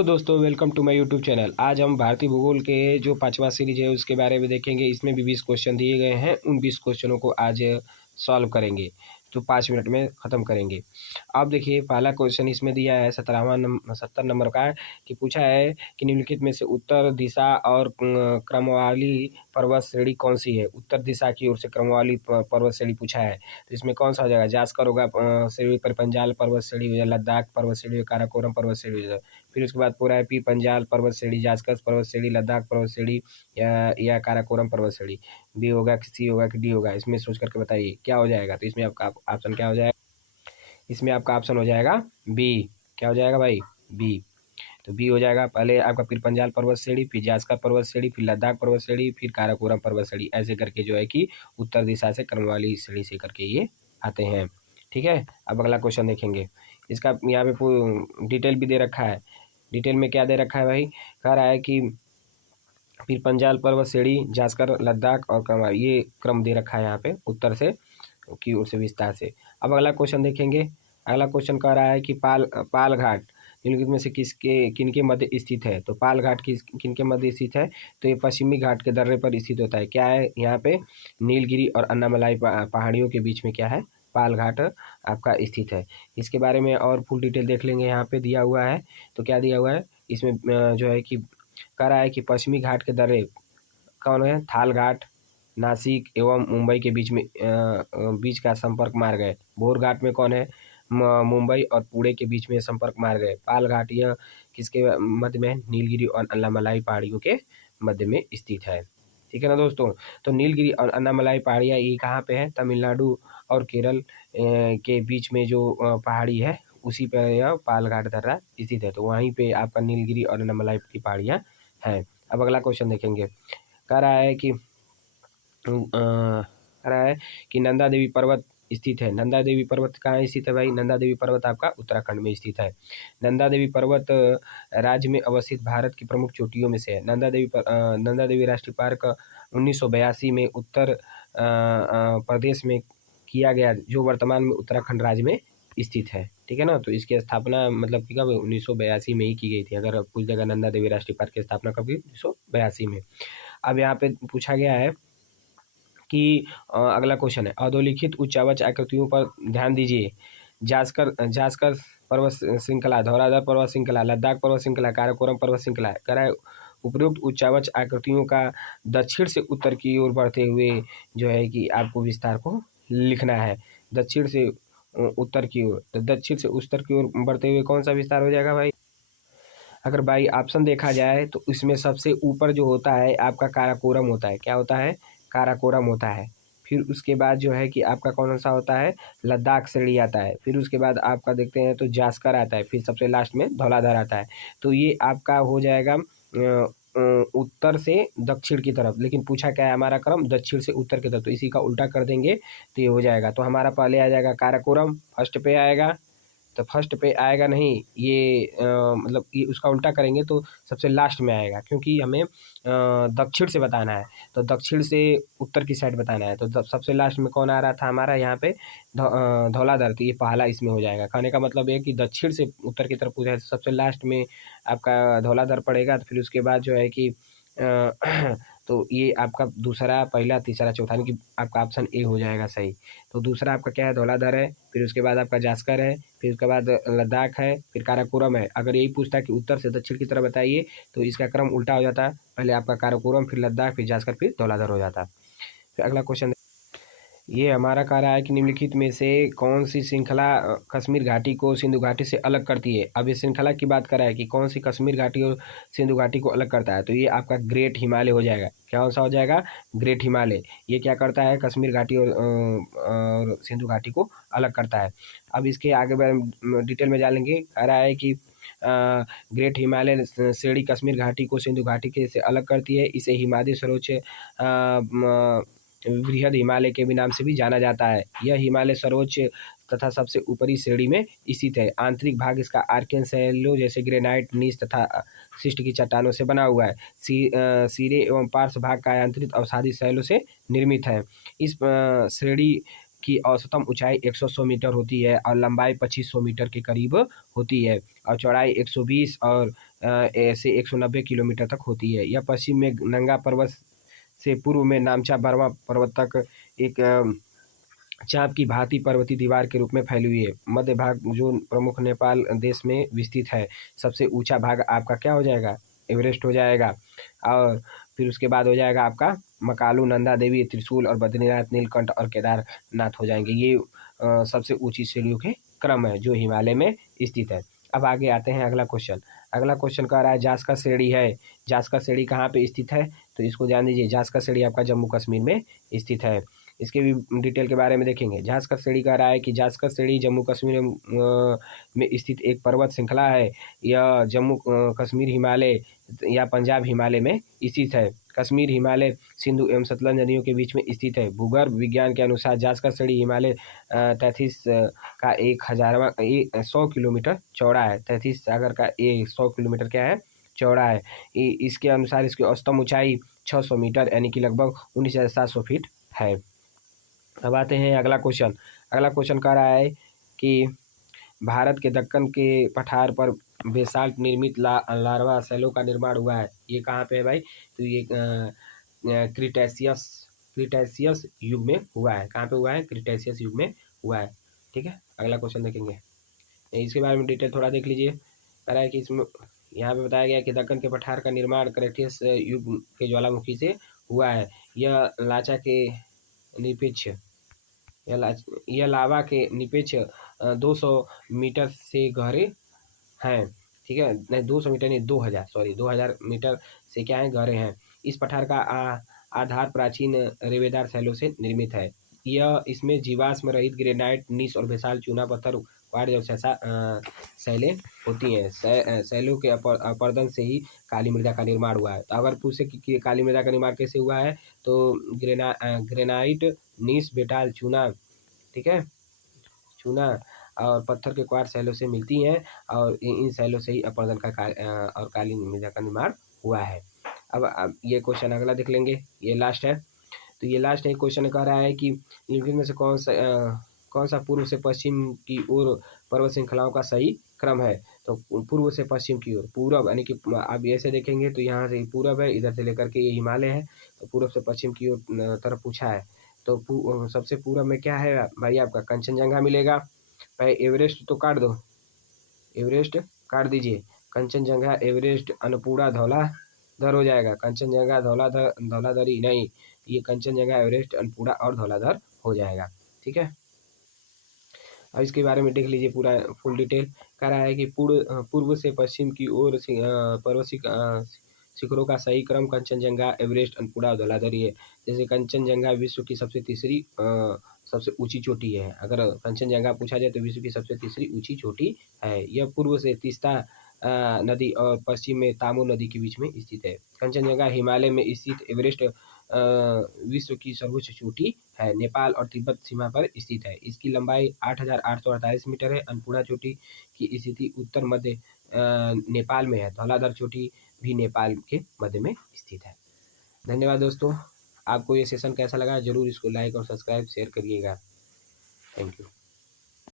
तो दोस्तों welcome to my YouTube channel. आज हम भारतीय भूगोल के जो 5वां सीरीज है उसके बारे में देखेंगे। इसमें भी 20 क्वेश्चन दिए गए हैं। उन 20 क्वेश्चनों को आज सॉल्व करेंगे, तो 5 मिनट में ख़त्म करेंगे। अब देखिए पहला क्वेश्चन इसमें दिया है 70 नंबर का है कि पूछा है कि निम्नलिखित में से उत्तर दिशा और क्रमवाली पर्वत श्रेणी कौन सी है। उत्तर दिशा की ओर से क्रमवाली पर्वत श्रेणी पूछा है, तो इसमें कौन सा हो जाएगा। जास्कर होगा श्रेणी, परिपंजाल पर्वत श्रेणी हो जाएगा, लद्दाख पर्वत श्रेणी हो, काराकोरम पर्वत श्रेणी हो जाएगा। फिर उसके बाद पोरापी पंजाल पर्वत श्रेणी, जास्कर पर्वत श्रेणी, लद्दाख पर्वत श्रेणी या काराकोरम पर्वत श्रेणी। बी होगा कि सी होगा कि डी होगा, इसमें सोच करके बताइए क्या हो जाएगा। तो इसमें आपका ऑप्शन क्या हो जाएगा, इसमें आपका ऑप्शन हो जाएगा बी। क्या हो जाएगा भाई, बी। तो बी हो जाएगा। पहले आपका फिर पंजाल पर्वत श्रेणी, फिर जास्कर पर्वत श्रेणी, फिर लद्दाख पर्वत श्रेणी, फिर काराकोरम पर्वत श्रेणी, ऐसे करके जो है कि उत्तर दिशा से क्रमवाली श्रेणी से करके ये आते हैं। ठीक है, अब अगला क्वेश्चन देखेंगे। इसका यहाँ पे डिटेल भी दे रखा है। डिटेल में क्या दे रखा है भाई, कह रहा है कि फिर पंजाल पर्वत श्रेणी, जास्कर, लद्दाख और क्रम, ये क्रम दे रखा है यहाँ पे उत्तर से की ओर से विस्तार से। अब अगला क्वेश्चन देखेंगे। अगला क्वेश्चन कह रहा है कि पाल घाट निम्नलिखित में से किनके मध्य स्थित है। तो पाल घाट किनके मध्य स्थित है, तो ये पश्चिमी घाट के दर्रे पर स्थित होता है। क्या है यहाँ पे, नीलगिरी और अन्नामलाई पहाड़ियों के बीच में क्या है, पाल घाट आपका स्थित है। इसके बारे में और फुल डिटेल देख लेंगे, यहाँ पे दिया हुआ है। तो क्या दिया हुआ है इसमें जो है कि कह रहा है कि पश्चिमी घाट के दर्रे कौन है, थाल घाट, नासिक एवं मुंबई के बीच का संपर्क मार्ग है। भोर घाट में कौन है, मुंबई और पुणे के बीच में संपर्क मार्ग है। पाल घाट यह किसके मध्य में है, नीलगिरी और अन्नामलाई पहाड़ियों के मध्य में स्थित है। ठीक है ना दोस्तों। तो नीलगिरी और अन्नामलाई पहाड़ियाँ ये कहाँ पे है, तमिलनाडु और केरल के बीच में जो पहाड़ी है उसी पर यह पाल घाट दर्रा स्थित है। तो वहीं पे आपका नीलगिरी और अन्नामलाई की पहाड़ियाँ हैं। अब अगला क्वेश्चन देखेंगे। कह रहा है कि नंदा देवी पर्वत स्थित है। नंदा देवी पर्वत कहाँ स्थित है भाई, नंदा देवी पर्वत आपका उत्तराखंड में स्थित है। नंदा देवी पर्वत राज्य में अवस्थित भारत की प्रमुख चोटियों में से है। नंदा देवी राष्ट्रीय पार्क 1982 में उत्तर प्रदेश में किया गया, जो वर्तमान में उत्तराखंड राज्य में स्थित है। ठीक है ना। तो इसकी स्थापना मतलब कि कब, 1982 में ही की गई थी। अगर पूछ देगा नंदा देवी राष्ट्रीय पार्क की स्थापना कब हुई, 1982 में। अब यहाँ पे पूछा गया है कि अगला क्वेश्चन है, अधोलिखित उच्चावच आकृतियों पर ध्यान दीजिए। जास्कर पर्वत श्रृंखला, धौलाधर पर्वत श्रृंखला, लद्दाख पर्वत श्रृंखला, काराकोरम पर्वत श्रृंखला। कह रहा है उपरोक्त उच्चावच आकृतियों का दक्षिण से उत्तर की ओर बढ़ते हुए जो है कि आपको विस्तार को लिखना है। दक्षिण से उत्तर की ओर, तो दक्षिण से उत्तर की ओर बढ़ते हुए कौन सा विस्तार हो जाएगा भाई। अगर भाई ऑप्शन देखा जाए तो इसमें सबसे ऊपर जो होता है आपका काराकोरम होता है। क्या होता है, काराकोरम होता है। फिर उसके बाद जो है कि आपका कौन सा होता है, लद्दाख श्रेणी आता है। फिर उसके बाद आपका देखते हैं तो जास्कर आता है। फिर सबसे लास्ट में धौलाधर आता है। तो ये आपका हो जाएगा उत्तर से दक्षिण की तरफ। लेकिन पूछा क्या है हमारा क्रम, दक्षिण से उत्तर की तरफ, तो इसी का उल्टा कर देंगे तो ये हो जाएगा। तो हमारा पहले आ जाएगा काराकोरम, फर्स्ट पे आएगा। तो फर्स्ट पे आएगा नहीं, ये मतलब ये उसका उल्टा करेंगे तो सबसे लास्ट में आएगा, क्योंकि हमें दक्षिण से बताना है। तो दक्षिण से उत्तर की साइड बताना है। तो सबसे लास्ट में कौन आ रहा था हमारा यहाँ पे, धौलाधर। तो ये पहला इसमें हो जाएगा। कहने का मतलब है कि दक्षिण से उत्तर की तरफ पूछा है तो सबसे लास्ट में आपका धौलाधर पड़ेगा। तो फिर उसके बाद जो है कि तो ये आपका दूसरा, पहला, तीसरा, चौथा, यानी कि आपका ऑप्शन ए हो जाएगा सही। तो दूसरा आपका क्या है, धौलाधर है। फिर उसके बाद आपका जास्कर है। फिर उसके बाद लद्दाख है। फिर काराकोरम है। अगर यही पूछता है कि उत्तर से दक्षिण की तरफ बताइए तो इसका क्रम उल्टा हो जाता है। पहले आपका काराकोरम, फिर लद्दाख, फिर जास्कर, फिर धौलाधर हो जाता। फिर अगला क्वेश्चन, ये हमारा कह रहा है कि निम्नलिखित में से कौन सी श्रृंखला कश्मीर घाटी को सिंधु घाटी से अलग करती है। अब ये श्रृंखला की बात कर रहा है कि कौन सी कश्मीर घाटी और सिंधु घाटी को अलग करता है। तो ये आपका ग्रेट हिमालय हो जाएगा। क्या सा हो जाएगा, ग्रेट हिमालय। ये क्या करता है, कश्मीर घाटी और सिंधु घाटी को अलग करता है। अब इसके आगे डिटेल में जानेंगे। कह रहा है कि ग्रेट हिमालय श्रेणी कश्मीर घाटी को सिंधु घाटी के से अलग करती है। इसे हिमालय सर्वोच्च बृहद हिमालय के भी नाम से भी जाना जाता है। यह हिमालय सर्वोच्च तथा सबसे ऊपरी श्रेणी में स्थित है। आंतरिक भाग इसका आर्कियन शैलों जैसे ग्रेनाइट, नीस तथा शिस्ट की चट्टानों से बना हुआ है। सिरे एवं पार्श्व भाग का आंतरिक अवसादी शैलों से निर्मित है। इस श्रेणी की औसतम ऊंचाई 100 मीटर होती है और लंबाई 2500 मीटर के करीब होती है। और चौड़ाई 120 और ऐसे 190 किलोमीटर तक होती है। यह पश्चिम में नंगा पर्वत से पूर्व में नामचा बर्मा पर्वत तक एक चाप की भांति पर्वतीय दीवार के रूप में फैली हुई है। मध्य भाग जो प्रमुख नेपाल देश में विस्तृत है। सबसे ऊंचा भाग आपका क्या हो जाएगा, एवरेस्ट हो जाएगा। और फिर उसके बाद हो जाएगा आपका मकालू, नंदा देवी, त्रिशूल और बद्रीनाथ, नीलकंठ और केदारनाथ हो जाएंगे। ये सबसे ऊंची सीढ़ियों के क्रम है जो हिमालय में स्थित है। अब आगे आते हैं अगला क्वेश्चन। अगला क्वेश्चन कह रहा है जास्कर श्रेणी है। जास्कर श्रेणी कहाँ पे स्थित है, तो इसको जान दीजिए। जास्कर श्रेणी आपका जम्मू कश्मीर में स्थित है। इसके भी डिटेल के बारे में देखेंगे। जास्कर श्रेणी कह रहा है कि जास्कर श्रेणी जम्मू कश्मीर में स्थित एक पर्वत श्रृंखला है। यह जम्मू कश्मीर हिमालय या पंजाब हिमालय में स्थित है। कश्मीर हिमालय, सिंधु एवं सतलज नदियों के बीच में स्थित है। भूगर्भ विज्ञान के अनुसार जास्कर श्रेणी हिमालय 33 का 1,000 किलोमीटर चौड़ा है। 33 सागर का 100 किलोमीटर क्या है, चौड़ा है। इसके अनुसार इसकी औसतन ऊंचाई 600 मीटर यानी कि लगभग 19,700 फीट है। अब आते हैं अगला क्वेश्चन। अगला क्वेश्चन कह रहा है कि भारत के दक्कन के पठार पर बेसाल्ट निर्मित लार्वा सेलों का निर्माण हुआ है। ये कहाँ पे है भाई, तो ये क्रिटेशियस युग में हुआ है। कहाँ पे हुआ है, क्रिटेशियस युग में हुआ है। ठीक है, अगला क्वेश्चन देखेंगे। इसके बारे में डिटेल थोड़ा देख लीजिए। कह रहा है कि इसमें यहाँ पे बताया गया कि दक्कन के पठार का निर्माण क्रिटेशियस युग के ज्वालामुखी से हुआ है। यह लाचा के निपेक्ष यह लावा के निपेक्ष 200 मीटर से गहरे हैं। ठीक है, नहीं 200 मीटर नहीं, 2000 मीटर से क्या है, गहरे हैं। इस पठार का आधार प्राचीन रेवेदार शैलों से निर्मित है। यह इसमें जीवाश्म रहित ग्रेनाइट, नीस और बेसाल्ट, चूना पत्थर, क्वार्ट्ज शैलें होती हैं। शैलों के अपर्दन से ही काली मृदा का निर्माण हुआ है। तो अगर पूछे कि काली मृदा का निर्माण कैसे हुआ है, तो ग्रेनाइट, नीस, बेटाल, चूना, ठीक है, चूना और पत्थर के क्वार्ट्ज शैलों से मिलती हैं और इन शैलों से ही अपर्दन का और काली मृदा का निर्माण हुआ है। अब ये क्वेश्चन अगला देख लेंगे, ये लास्ट है। तो ये लास्ट है, क्वेश्चन कह रहा है कि निम्नलिखित में से कौन सा पूर्व से पश्चिम की ओर पर्वत श्रृंखलाओं का सही क्रम है। तो पूर्व से पश्चिम की ओर, पूरब यानी कि आप ऐसे देखेंगे तो यहाँ से पूरब है, इधर से लेकर के ये हिमालय है, तो पूर्व से पश्चिम की ओर तरफ पूछा है। तो सबसे पूरब में क्या है भाई, आपका कंचनजंगा मिलेगा। भाई एवरेस्ट तो काट दो, एवरेस्ट काट दीजिए। कंचनजंगा, एवरेस्ट, अन्नपूर्णा, धौलाधर हो जाएगा। कंचनजंगा, धौलाधरी नहीं, ये कंचनजंगा, एवरेस्ट, अन्नपूर्णा और धौलाधर हो जाएगा। ठीक है, अब इसके बारे में देख लीजिए पूरा फुल डिटेल। कह रहा है कि पूर्व से पश्चिम की ओर पर्वत शिखरों का सही क्रम कंचनजंगा, एवरेस्ट, अन्नपूर्णा और धौलाधरी है। जैसे कंचनजंगा विश्व की सबसे ऊंची चोटी है। अगर कंचनजंगा पूछा जाए तो विश्व की सबसे तीसरी ऊंची चोटी है। यह पूर्व से तीस्ता नदी और पश्चिम में तामो नदी के बीच में स्थित है। कंचनजंगा हिमालय में स्थित, एवरेस्ट विश्व की सर्वोच्च चोटी है, नेपाल और तिब्बत सीमा पर स्थित है। इसकी लंबाई 8,848 मीटर है। अन्नपूर्णा चोटी की स्थिति उत्तर मध्य नेपाल में है। धौलाधर चोटी भी नेपाल के मध्य में स्थित है। धन्यवाद दोस्तों, आपको ये सेशन कैसा लगा जरूर इसको लाइक और सब्सक्राइब शेयर करिएगा। Thank you.